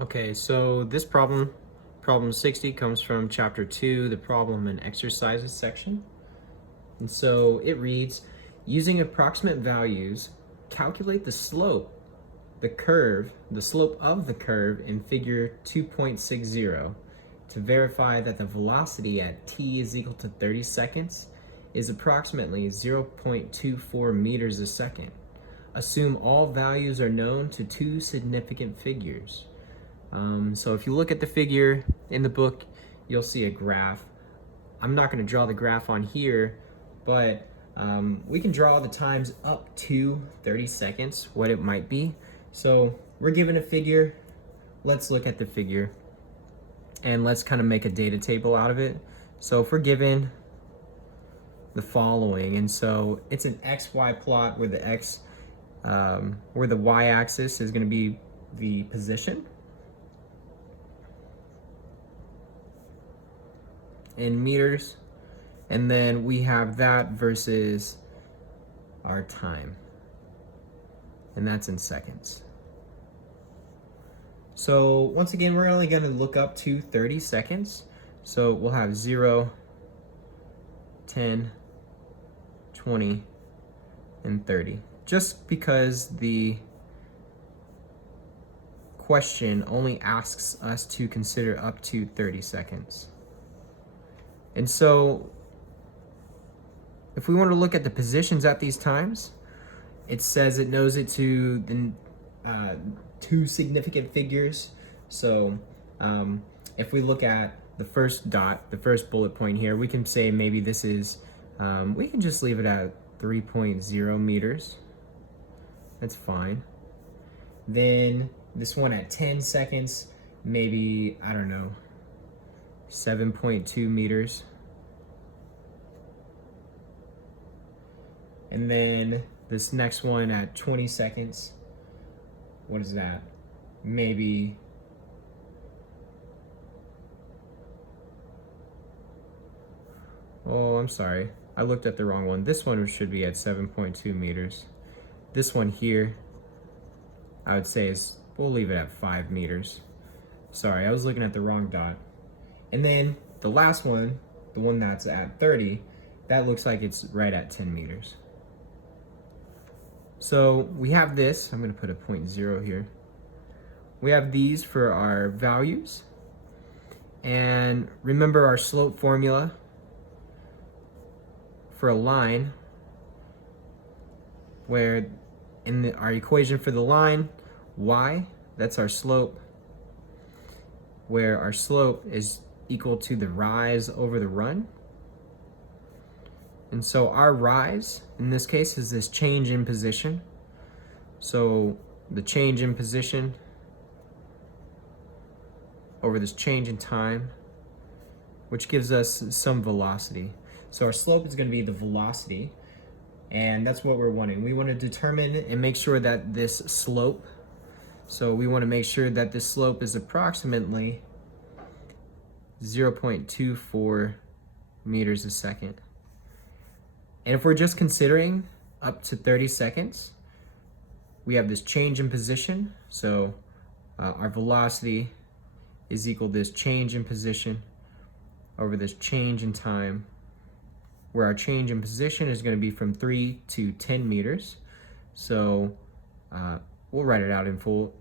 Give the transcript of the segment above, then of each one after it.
Okay, so this problem, problem 60, comes from chapter 2, the problem and exercises section. And so it reads, using approximate values, calculate the slope, the slope of the curve in figure 2.60 to verify that the velocity at t is equal to 30 seconds is approximately 0.24 meters a second. Assume all values are known to two significant figures. So if you look at the figure in the book, you'll see a graph. I'm not going to draw the graph on here, but we can draw the times up to 30 seconds, what it might be. So we're given a figure. Let's look at the figure and let's kind of make a data table out of it. So if we're given the following, and so it's an XY plot where where the y-axis is going to be the position in meters, and then we have that versus our time, and that's in seconds. So once again, we're only going to look up to 30 seconds. So we'll have 0, 10, 20, and 30. Just because the question only asks us to consider up to 30 seconds. And so if we want to look at the positions at these times, it says it knows it to the two significant figures. So if we look at the first dot, the first bullet point here, we can say maybe this is, we can just leave it at 3.0 meters. That's fine. Then this one at 10 seconds, maybe, I don't know, 7.2 meters. And then this next one at 20 seconds, what is that? Maybe oh, I'm sorry. I looked at the wrong one. This one should be at 7.2 meters. This one here, I would say we'll leave it at 5 meters. Sorry, I was looking at the wrong dot. And then the last one, the one that's at 30, that looks like it's right at 10 meters. So we have this, I'm going to put a 0.0 here. We have these for our values. And remember our slope formula for a line, where in our equation for the line, y, that's our slope, where our slope is equal to the rise over the run. And so our rise, in this case, is this change in position. So the change in position over this change in time, which gives us some velocity. So our slope is going to be the velocity, and that's what we're wanting. We want to determine and make sure that this slope, so we want to make sure that this slope is approximately 0.24 meters a second. And if we're just considering up to 30 seconds, we have this change in position. So our velocity is equal to this change in position over this change in time, where our change in position is going to be from 3 to 10 meters. So we'll write it out in full.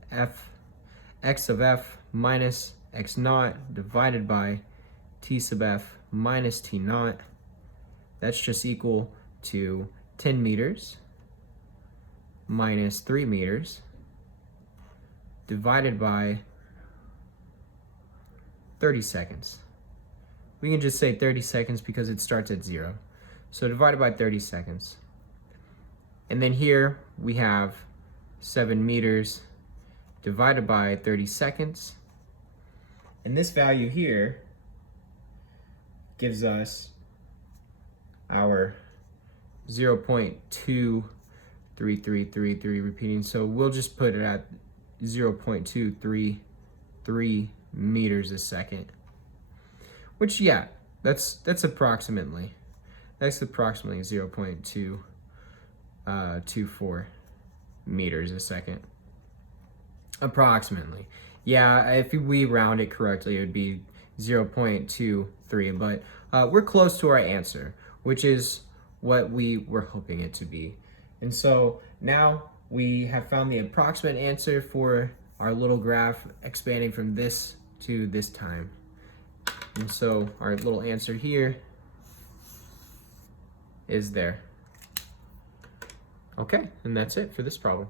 X of f minus x naught divided by t sub f minus t naught. That's just equal to 10 meters minus 3 meters divided by 30 seconds. We can just say 30 seconds because it starts at 0. So divided by 30 seconds. And then here we have 7 meters divided by 30 seconds. And this value here gives us our 0.23333 repeating. So we'll just put it at 0.233 meters a second. Which, yeah, that's approximately 0.224 meters a second. Approximately. Yeah, if we round it correctly, it would be 0.23, but we're close to our answer, which is what we were hoping it to be. And so now we have found the approximate answer for our little graph expanding from this to this time. And so our little answer here is there. Okay, and that's it for this problem.